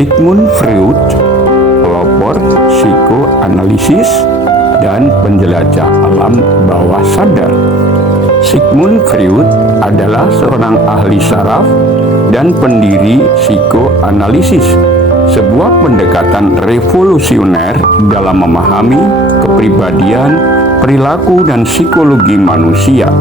Sigmund Freud, pelopor psikoanalisis dan penjelajah alam bawah sadar. Sigmund Freud adalah seorang ahli saraf dan pendiri psikoanalisis, sebuah pendekatan revolusioner dalam memahami kepribadian, perilaku, dan psikologi manusia.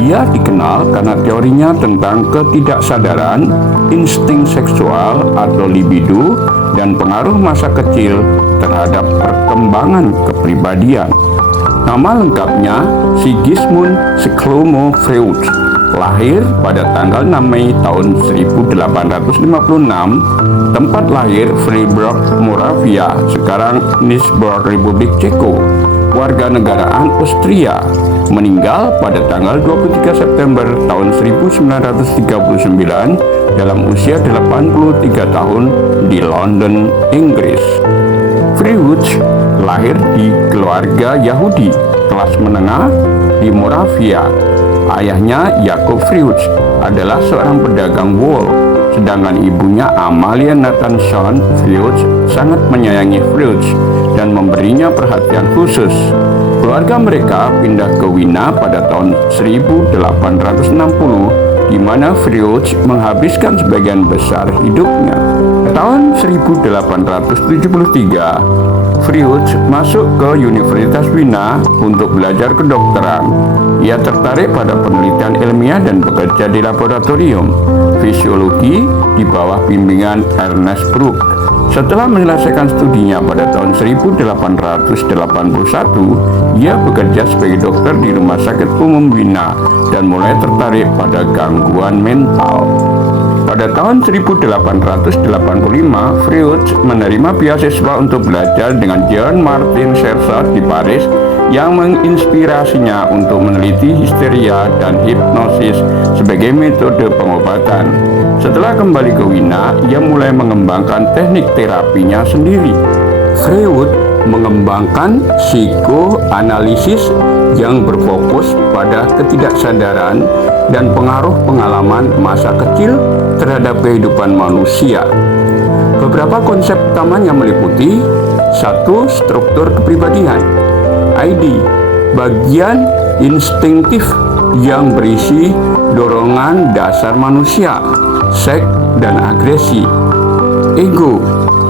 Ia dikenal karena teorinya tentang ketidaksadaran, insting seksual atau libido, dan pengaruh masa kecil terhadap perkembangan kepribadian. Nama lengkapnya Sigismund Shlomo Freud, lahir pada tanggal 6 Mei tahun 1856, tempat lahir Freiburg, Moravia, sekarang Nisborg, Republik Ceko, warga negaraan Austria, meninggal pada tanggal 23 September tahun 1939 dalam usia 83 tahun di London, Inggris. Freud lahir di keluarga Yahudi kelas menengah di Moravia. Ayahnya Jakob Freud adalah seorang pedagang wol, sedangkan ibunya Amalia Nathanson Freud sangat menyayangi Freud dan memberinya perhatian khusus. Keluarga mereka pindah ke Wina pada tahun 1860, di mana Freud menghabiskan sebagian besar hidupnya. Tahun 1873, Freud masuk ke Universitas Wina untuk belajar kedokteran. Ia tertarik pada penelitian ilmiah dan bekerja di laboratorium fisiologi di bawah bimbingan Ernest Bruck. Setelah menyelesaikan studinya pada tahun 1881, ia bekerja sebagai dokter di Rumah Sakit Umum Wina dan mulai tertarik pada gangguan mental. Pada tahun 1885, Freud menerima beasiswa untuk belajar dengan Jean Martin Cherchard di Paris yang menginspirasinya untuk meneliti histeria dan hipnosis sebagai metode pengobatan. Setelah kembali ke Wina, ia mulai mengembangkan teknik terapinya sendiri. Freud mengembangkan psikoanalisis yang berfokus pada ketidaksadaran dan pengaruh pengalaman masa kecil terhadap kehidupan manusia. Beberapa konsep utamanya meliputi: 1. Struktur kepribadian, ID, bagian instingtif yang berisi dorongan dasar manusia, seks dan agresi. Ego,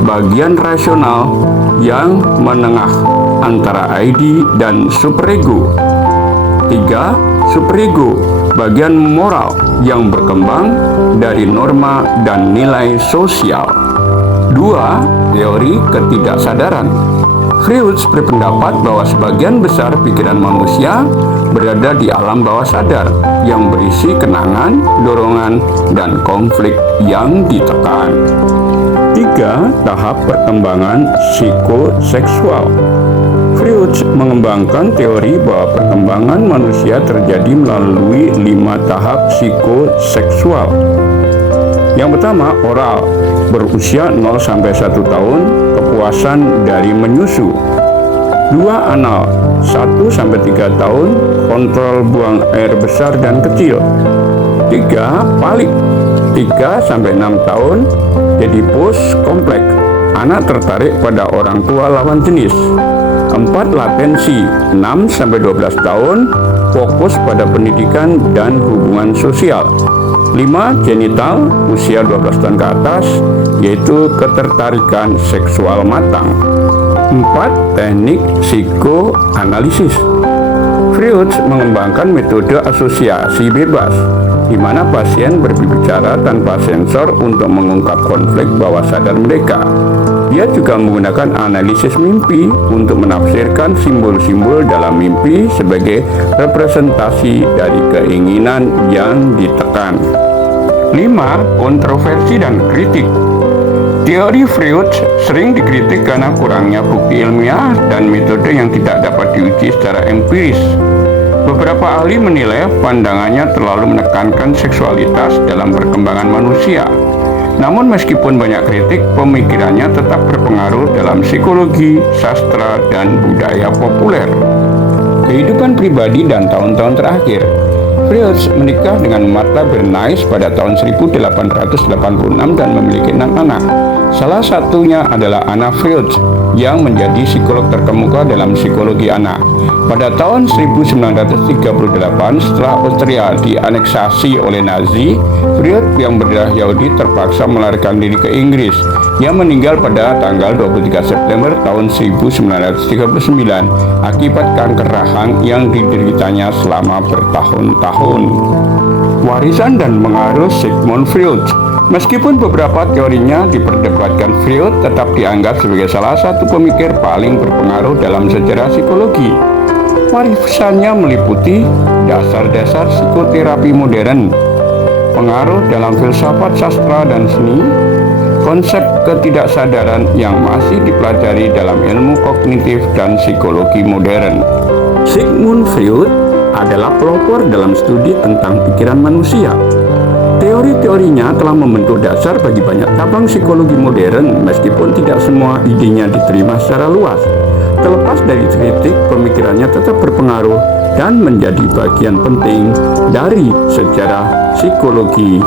bagian rasional yang menengah antara ID dan superego. 3. Superego, bagian moral yang berkembang dari norma dan nilai sosial. 2. Teori ketidaksadaran. Freud berpendapat bahwa sebagian besar pikiran manusia berada di alam bawah sadar yang berisi kenangan, dorongan, dan konflik yang ditekan. 3. Tahap perkembangan psikoseksual. Freud mengembangkan teori bahwa perkembangan manusia terjadi melalui 5 tahap psikoseksual. Yang pertama, oral, berusia 0-1 tahun, kepuasan dari menyusu. 2. Anal, 1-3 tahun, kontrol buang air besar dan kecil. 3. Palik, 3-6 tahun, Oedipus kompleks, anak tertarik pada orang tua lawan jenis. 4. Latensi, 6-12 tahun, fokus pada pendidikan dan hubungan sosial. 5. Genital, usia 12 tahun ke atas, yaitu ketertarikan seksual matang. 4. Teknik psikoanalisis. Freud mengembangkan metode asosiasi bebas, di mana pasien berbicara tanpa sensor untuk mengungkap konflik bawah sadar mereka. Dia juga menggunakan analisis mimpi untuk menafsirkan simbol-simbol dalam mimpi sebagai representasi dari keinginan yang ditekan. 5. Kontroversi dan kritik. Teori Freud sering dikritik karena kurangnya bukti ilmiah dan metode yang tidak dapat diuji secara empiris. Beberapa ahli menilai pandangannya terlalu menekankan seksualitas dalam perkembangan manusia. Namun meskipun banyak kritik, pemikirannya tetap berpengaruh dalam psikologi, sastra, dan budaya populer. Kehidupan pribadi dan tahun-tahun terakhir. Freud menikah dengan Martha Bernays pada tahun 1886 dan memiliki 6 anak. Salah satunya adalah Anna Freud yang menjadi psikolog terkemuka dalam psikologi anak. Pada tahun 1938, setelah Austria dianeksasi oleh Nazi, Freud yang berdarah Yahudi terpaksa melarikan diri ke Inggris. Ia meninggal pada tanggal 23 September tahun 1939 akibat kanker rahang yang dideritanya selama bertahun-tahun. Warisan dan pengaruh Sigmund Freud. Meskipun beberapa teorinya diperdebatkan, Freud tetap dianggap sebagai salah satu pemikir paling berpengaruh dalam sejarah psikologi. Warisannya meliputi dasar-dasar psikoterapi modern, pengaruh dalam filsafat sastra dan seni, konsep ketidaksadaran yang masih dipelajari dalam ilmu kognitif dan psikologi modern. Sigmund Freud adalah pelopor dalam studi tentang pikiran manusia. Teori-teorinya telah membentuk dasar bagi banyak cabang psikologi modern, meskipun tidak semua idenya diterima secara luas. Terlepas dari kritik, pemikirannya tetap berpengaruh dan menjadi bagian penting dari sejarah psikologi.